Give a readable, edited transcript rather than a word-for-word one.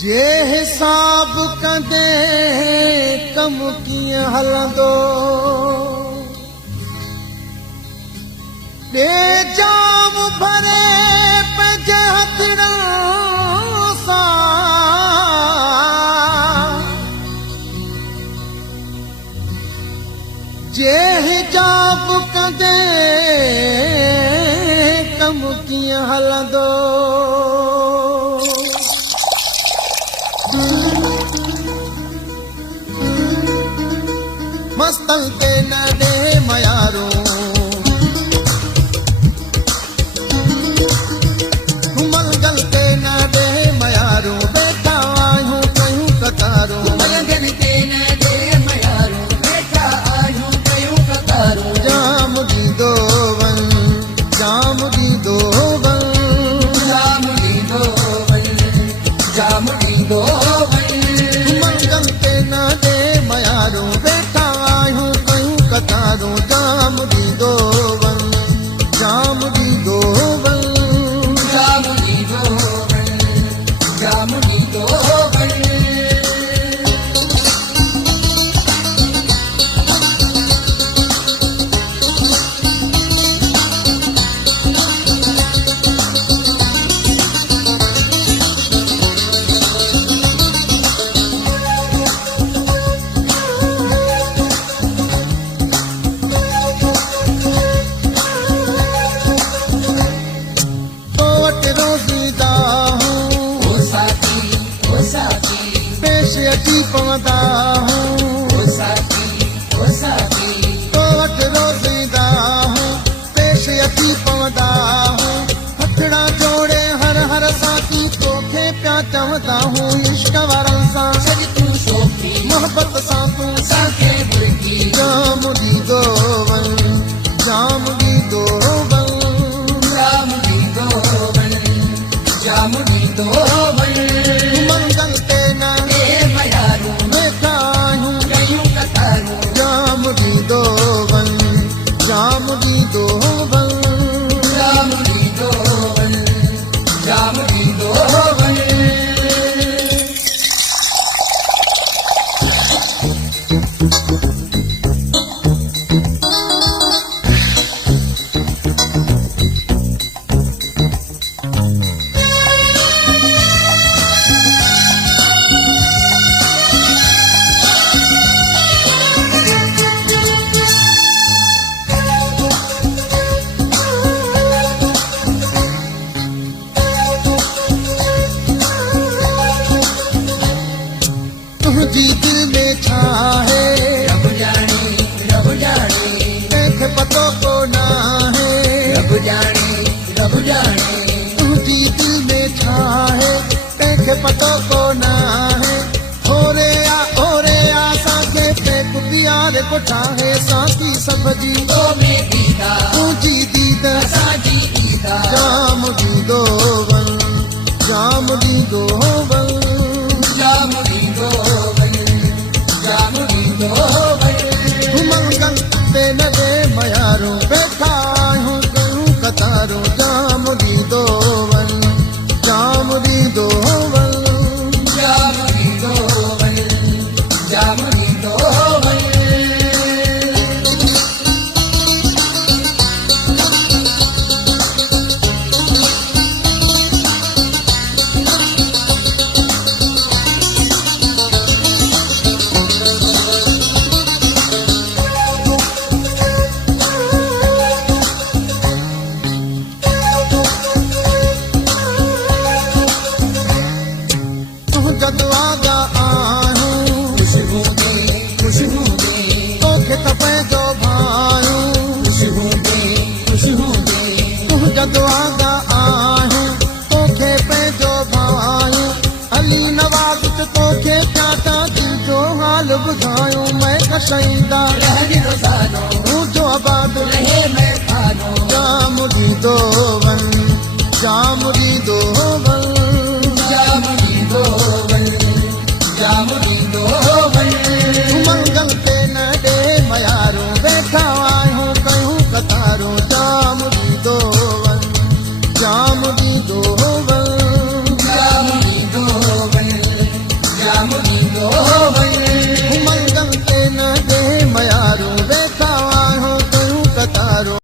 जे हिसाब कंदे कम कीअं हलंदो जाम भरे पंहिंजे हथड़ां सां जे हिजाब कंदे कम कीअं हलंदो मस्तल ते न ॾे मयारो मलगल ते न ॾे मयारो वेठा आहियूं कयूं कतारो मलगल ते न ॾे मयारो वेठा आहियूं कयूं कतारो जाम ॾींदो वञ जाम ॾींदो वञ जाम ॾींदो वञ जाम ॾींदो वञ मलगल ते न ॾे मयारो वेठा आहियूं कयूं कतारो जाम ॾींदो वञ जाम ॾींदो वञ जाम ॾींदो वञ जाम ॾींदो वञ तो वटि रोज़ीदा हूं ओ साथी पेश अची पवंदा हूं ओ साथी तो वटि रोज़ीदा हूं पेश अची पवंदा हूं हथड़ा जोड़े हर हर साथी तोखे पिया चवंदा हूं इश्क वारनि सां सॼ तूं शोखी मोहबत सां तूं असांखे मुर्गी जाम ॾींदो वञ जाम ॾींदो वञ जाम ॾींदो वञ जाम ॾींदो वञ मंगल ते न ॾे मयारो वेठा आहियूं कयूं कतारो जाम ॾींदो वञ जाम ॾींदो वञ जाम ॾींदो वञ जाम ॾींदो वञ तुंहिंजी दिल में छा है रब जाने कंहिंखे पतो कोन आहे रब जाने तुंहिंजी दिल में छा है कंहिंखे पतो कोन आहे ओरे आ असांखे पेक प्यार कोठा है साथी सभ जी तो में दीदा तुंहिंजी दीद असांजी दीदा जाम ॾींदो वञ जाम ॾींदो वञ जाम ॾींदो वञ जाम ॾींदो वञ मंगल ते न ॾे मयारो वेठा आहियूं कयूं कतारो जाम ॾींदो वञ जाम ॾींदो वञ जाम ॾींदो वञ जाम ॾींदो वञ तुंहिंजा दुआगा आहियूं खुशबू दे तोखे त पंहिंजो भायूं खुशबू दे तुंहिंजा दुआगा आहियूं तोखे पंहिंजो भायूं अली नवाज़ ते तोखे प्याटा दिल जो हाल ॿुधायूं मैं कशाईंदा रहनि रोज़ानो तुंहिंजो आबाद रहे मैं खानो जाम ॾींदो वञ जाम